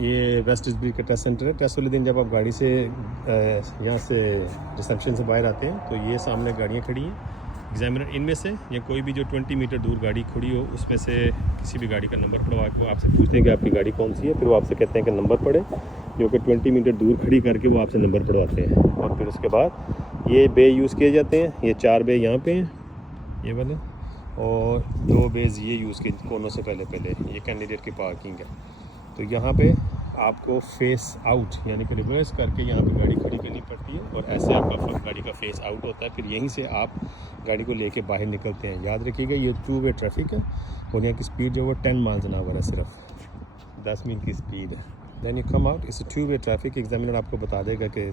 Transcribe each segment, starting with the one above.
ये waste district का test centre है। टेस्ट वाले दिन जब आप गाड़ी से यहाँ से रिसेप्शन से बाहर आते हैं तो ये सामने गाड़ियाँ खड़ी हैं। एग्जामिनर इनमें से या कोई भी जो 20 मीटर दूर गाड़ी खड़ी हो उसमें से किसी भी गाड़ी का नंबर पढ़वा के वो आपसे पूछते हैं कि आपकी गाड़ी कौन सी है। फिर वो आपसे कहते हैं कि नंबर पढ़े, जो कि 20 मीटर दूर खड़ी करके वो आपसे नंबर पढ़वाते हैं। और फिर उसके बाद ये बे यूज़ किए जाते हैं। ये 4 बे यहाँ पे हैं, ये वाले, और 2 बेज ये यूज़ किए कोनों से पहले ये कैंडिडेट की पार्किंग है। तो यहाँ पे आपको फेस आउट यानी कि रिवर्स करके यहाँ पे गाड़ी खड़ी करनी पड़ती है और ऐसे आपका गाड़ी का फेस आउट होता है। फिर यहीं से आप गाड़ी को लेके बाहर निकलते हैं। याद रखिएगा ये 2 वे ट्रैफिक है और यहाँ की स्पीड जो वो 10 माइल्स एन आवर है, सिर्फ 10 मील की स्पीड है। दैन यू कम आउट, इस 2 वे ट्रैफिक एग्जामिनर आपको बता देगा कि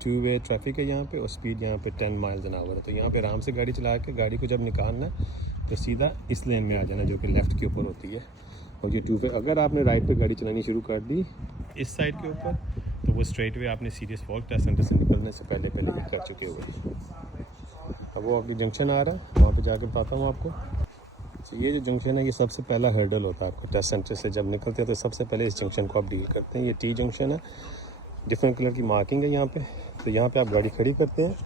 2 वे ट्रैफिक है यहाँ पे और स्पीड यहाँ पे 10 माइल्स एन आवर है। तो यहाँ पे आराम से गाड़ी चला के गाड़ी को जब निकालना है तो सीधा इस लेन में आ जाना जो कि लेफ़्ट के ऊपर होती है। और ये 2 वे, अगर आपने राइट पे गाड़ी चलानी शुरू कर दी इस साइड के ऊपर तो वो स्ट्रेट वे आपने सीरियस फॉल्ट टेस्ट सेंटर से निकलने से पहले ही कर चुके हुए। अब वो अभी जंक्शन आ रहा है, वहाँ पे जाके बताता हूँ आपको। तो ये जो जंक्शन है ये सबसे पहला हर्डल होता है आपको टेस्ट सेंटर से जब निकलते हैं तो सबसे पहले इस जंक्शन को आप डील करते हैं। ये टी जंक्शन है, डिफरेंट कलर की मार्किंग है यहाँ पे। तो यहाँ पे आप गाड़ी खड़ी करते हैं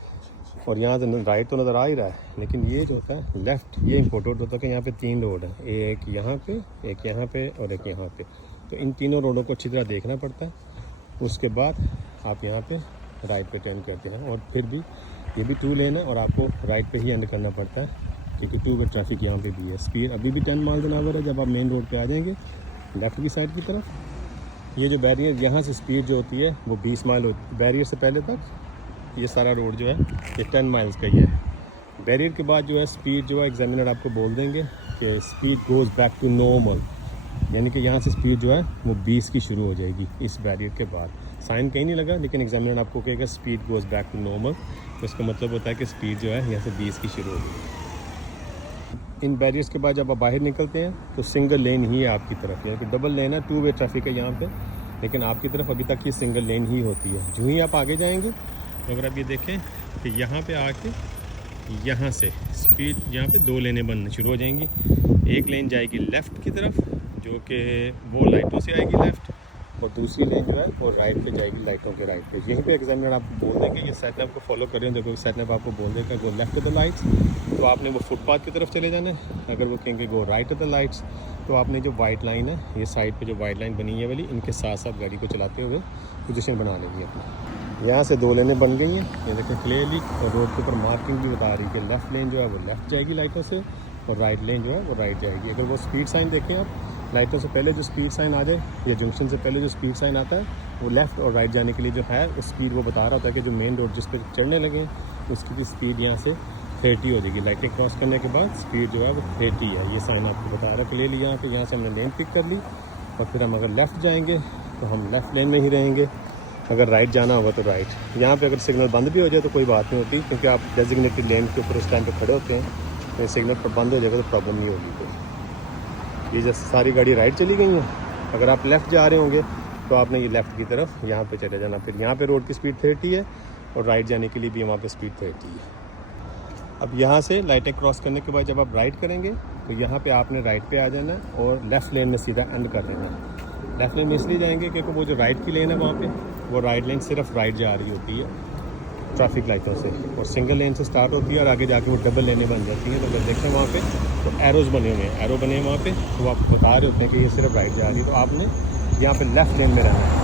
और यहाँ से राइट तो नज़र आ ही रहा है, लेकिन ये जो होता है लेफ़्ट, ये इम्पोर्टेंट होता है कि यहाँ पे 3 रोड है, एक यहाँ पे, एक यहाँ पे और एक यहाँ पे। तो इन तीनों रोडों को अच्छी तरह देखना पड़ता है। उसके बाद आप यहाँ पे राइट पे टर्न करते हैं और फिर भी ये भी 2 लेन है और आपको राइट पे ही एंड करना पड़ता है क्योंकि 2 वे ट्रैफिक यहाँ पे भी है। स्पीड अभी भी 10 माइल्स एन आवर है। जब आप मेन रोड पे आ जाएंगे लेफ़्ट की साइड की तरफ, ये जो बैरियर यहाँ से स्पीड जो होती है वो 20 माइल होती है। बैरियर से पहले तक ये सारा रोड जो है ये 10 माइल्स का ही है। बैरियर के बाद जो है स्पीड जो है एग्जामिनर आपको बोल देंगे कि speed goes back to normal, यानी कि यहाँ से स्पीड जो है वो 20 की शुरू हो जाएगी इस बैरियर के बाद। साइन कहीं नहीं लगा लेकिन एग्जामिनर आपको कहेगा speed goes back to normal, तो इसका मतलब होता है कि स्पीड जो है यहाँ से 20 की शुरू होगी। इन बैरियर्स के बाद जब आप बाहर निकलते हैं तो सिंगल लेन ही है आपकी तरफ, यानी कि डबल लेन है, 2 वे ट्रैफिक है यहाँ पे, लेकिन आपकी तरफ अभी तक ये सिंगल लेन ही होती है। जो ही आप आगे जाएंगे तो अगर आप ये देखें तो यहाँ पे आके यहाँ से स्पीड यहाँ पे 2 लेनें बनना शुरू हो जाएंगी। एक लेन जाएगी लेफ़्ट की तरफ जो कि वो लाइटों से आएगी लेफ़्ट, और दूसरी लेन जो है वो राइट पे जाएगी लाइटों के राइट पे। यहीं पे एग्जामिनर आपको बोल देंगे, ये सेटअप को फॉलो करें, देखो सेटअप आपको बोल देगा go left of the lights तो आपने वो फुटपाथ की तरफ चले जाना है। अगर वो कहेंगे go right of the lights तो आपने जो वाइट लाइन है ये साइड पे जो वाइट लाइन बनी है वाली, इनके साथ साथ गाड़ी को चलाते हुए पोजीशन बना लेंगे अपनी। यहाँ से 2 लेनें बन गई हैं, ये देखें क्लियरली, और रोड के ऊपर मार्किंग भी बता रही है कि लेफ़्ट लेन जो है वो लेफ़्ट जाएगी लाइटों से और राइट लेन जो है वो राइट जाएगी। अगर वो स्पीड साइन देखें आप, लाइटों से पहले जो स्पीड साइन आ जाए या जंक्शन से पहले जो स्पीड साइन आता है वो लेफ़्ट और राइट जाने के लिए जो है उस स्पीड वो बता रहा होता है कि जो मेन रोड जिस पर चढ़ने लगे उसकी भी स्पीड यहाँ से 30 हो जाएगी। लाइटें क्रॉस करने के बाद स्पीड जो है वो 30 है, ये साइन आपको बता रहा है क्लियरली। यहाँ से हमने लेन पिक कर ली और फिर हम अगर लेफ़्ट जाएंगे तो हम लेफ़्ट लेन में ही रहेंगे, अगर राइट जाना होगा तो राइट। यहाँ पे अगर सिग्नल बंद भी हो जाए तो कोई बात नहीं होती क्योंकि आप डेजिग्नेटेड लेन के ऊपर उस टाइम पे खड़े होते हैं, तो सिग्नल पर बंद हो जाएगा तो प्रॉब्लम नहीं होगी कोई। ये जैसे सारी गाड़ी राइट चली गई हैं, अगर आप लेफ़्ट जा रहे होंगे तो आपने ये लेफ़्ट की तरफ यहाँ पे चले जाना। फिर यहाँ पे रोड की स्पीड 30 है और राइट जाने के लिए भी वहाँ पे स्पीड 30 है। अब यहाँ से लाइटें क्रॉस करने के बाद जब आप राइट करेंगे तो यहाँ पे आपने राइट पे आ जाना है और लेफ़्ट लेन में सीधा एंड कर देना है। लेफ़्ट लेन में इसलिए जाएंगे क्योंकि वो जो राइट की लेन है वहाँ पे वो राइट लेन सिर्फ राइट जा रही होती है ट्रैफिक लाइटों से, और सिंगल लेन से स्टार्ट होती है और आगे जाके वो डबल लेनें बन जाती हैं। तो अगर देखें वहाँ पे तो एरोज़ बने हुए हैं, एरो बने हैं वहाँ पे, तो आप बता रहे होते हैं कि ये सिर्फ राइट जा रही है। तो आपने यहाँ पे लेफ़्ट लेन में रहना है,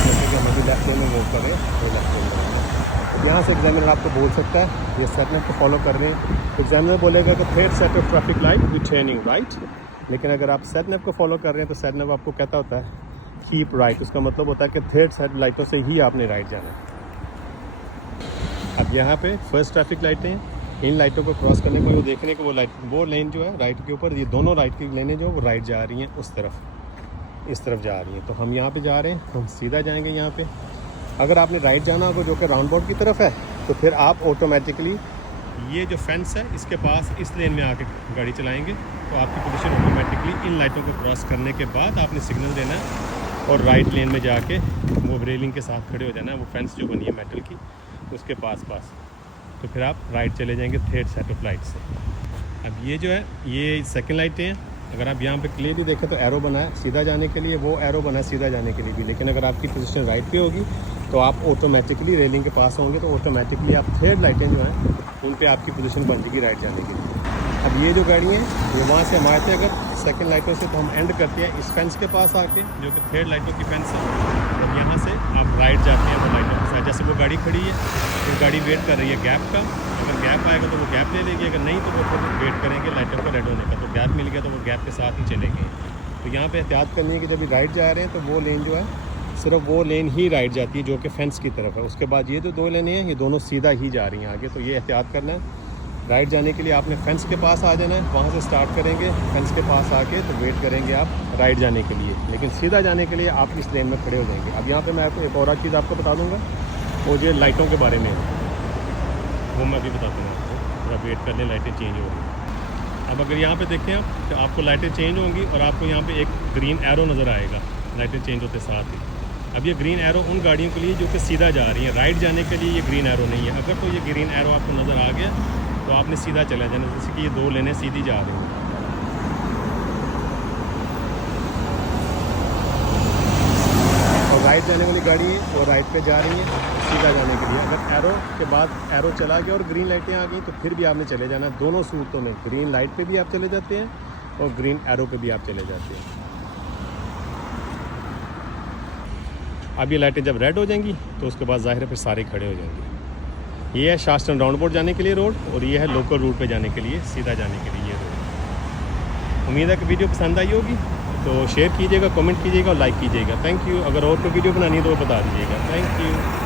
जैसे कि हम अभी लेफ़्ट लेन में मूव करें तो लेफ़्ट लेन में रहना है। तो यहाँ से एग्जामिनर आपको बोल सकता है ये सेटअप को फॉलो कर रहे हैं, तो एग्जामिनर बोलेगा कि third set of traffic light with turning right. लेकिन अगर आप सेटअप को फॉलो कर रहे हैं तो सेटअप आपको कहता होता है कीप राइट, उसका मतलब होता है कि थर्ड सेट लाइटों से ही आपने राइट जाना है। अब यहाँ पे फर्स्ट ट्रैफिक लाइटें हैं, इन लाइटों को क्रॉस करने को वो देख रहे हैं कि वो लेन जो है राइट के ऊपर, ये दोनों राइट की लेनें जो वो राइट जा रही हैं उस तरफ, इस तरफ जा रही हैं। तो हम यहाँ पे जा रहे हैं, हम सीधा जाएंगे यहाँ पे। अगर आपने राइट जाना होगा जो कि राउंड बोर्ड की तरफ है तो फिर आप ऑटोमेटिकली ये जो फेंस है इसके पास इस लेन में आके गाड़ी चलाएंगे तो आपकी पोजीशन ऑटोमेटिकली इन लाइटों को क्रॉस करने के बाद आपने सिग्नल देना है और राइट लेन में जाके वो रेलिंग के साथ खड़े हो जाना है, वो फेंस जो बनी है मेटल की उसके पास तो फिर आप राइट चले जाएंगे थर्ड सेट ऑफ लाइट से। अब ये जो है ये सेकंड लाइटें हैं, अगर आप यहाँ पे क्लियरली देखें तो एरो बना है सीधा जाने के लिए, वो एरो बना है सीधा जाने के लिए भी। लेकिन अगर आपकी पोजीशन राइट पे होगी तो आप ऑटोमेटिकली रेलिंग के पास होंगे तो ऑटोमेटिकली आप थर्ड लाइटें जो हैं उन पे आपकी पोजीशन बन जाएगी राइट जाने के लिए। अब ये जो गाड़ी है ये वहाँ से हम आए थे, अगर सेकंड लाइटों से तो हम एंड करते हैं इस फेंस के पास आके, जो कि थर्ड लाइटों की फेंस है, और यहाँ से आप राइट जाते हैं वो लाइटों के साथ। जैसे वो गाड़ी खड़ी है तो गाड़ी वेट कर रही है गैप का, अगर गैप आएगा तो वो गैप ले लेगी, अगर नहीं तो वो फिर वेट करेंगे लाइटों का रेड होने का। तो गैप मिल गया तो वो गैप के साथ ही चलेंगे। तो यहाँ पे एहतियात करनी है कि जब राइट जा रहे हैं तो वो लेन जो है सिर्फ वो लेन ही राइट जाती है जो कि फेंस की तरफ है। उसके बाद ये जो दो लेनें हैं ये दोनों सीधा ही जा रही हैं आगे। तो ये एहतियात करना है, राइट जाने के लिए आपने फेंस के पास आ जाना है, वहाँ से स्टार्ट करेंगे, फेंस के पास आके तो वेट करेंगे आप राइट जाने के लिए। लेकिन सीधा जाने के लिए आप इस लेन में खड़े हो जाएंगे। अब यहाँ पे मैं आपको एक और चीज़ आपको बता दूँगा, वो जो लाइटों के बारे में वो मैं अभी बता दूँगा आपको, थोड़ा वेट कर लें, लाइटें चेंज होंगी। अब अगर यहाँ पे देखें आप तो आपको लाइटें चेंज होंगी और आपको यहाँ पे एक ग्रीन एरो नज़र आएगा लाइटें चेंज होते साथ ही। अब ये ग्रीन एरो उन गाड़ियों के लिए जो कि सीधा जा रही है, राइट जाने के लिए ये ग्रीन एरो नहीं है। अगर तो ये ग्रीन एरो आपको नज़र आ गया तो आपने सीधा चला जाना, जैसे कि ये दो लेने सीधी जा रही हैं। और राइट जाने वाली गाड़ी है वो राइट पे जा रही है सीधा जाने के लिए। अगर एरो के बाद एरो चला गया और ग्रीन लाइटें आ गई तो फिर भी आपने चले जाना। दोनों सूरतों में ग्रीन लाइट पे भी आप चले जाते हैं और ग्रीन एरो पे भी आप चले जाते हैं। अब ये लाइटें जब रेड हो जाएंगी तो उसके बाद ज़ाहिर है फिर सारे खड़े हो जाएंगे। ये है शास्त्रन राउंड अबाउट जाने के लिए रोड, और ये है लोकल रूट पे जाने के लिए, सीधा जाने के लिए ये रोड। उम्मीद है कि वीडियो पसंद आई होगी, तो शेयर कीजिएगा, कमेंट कीजिएगा और लाइक कीजिएगा। Thank you. अगर और कोई वीडियो बनानी है तो वो बता दीजिएगा। Thank you.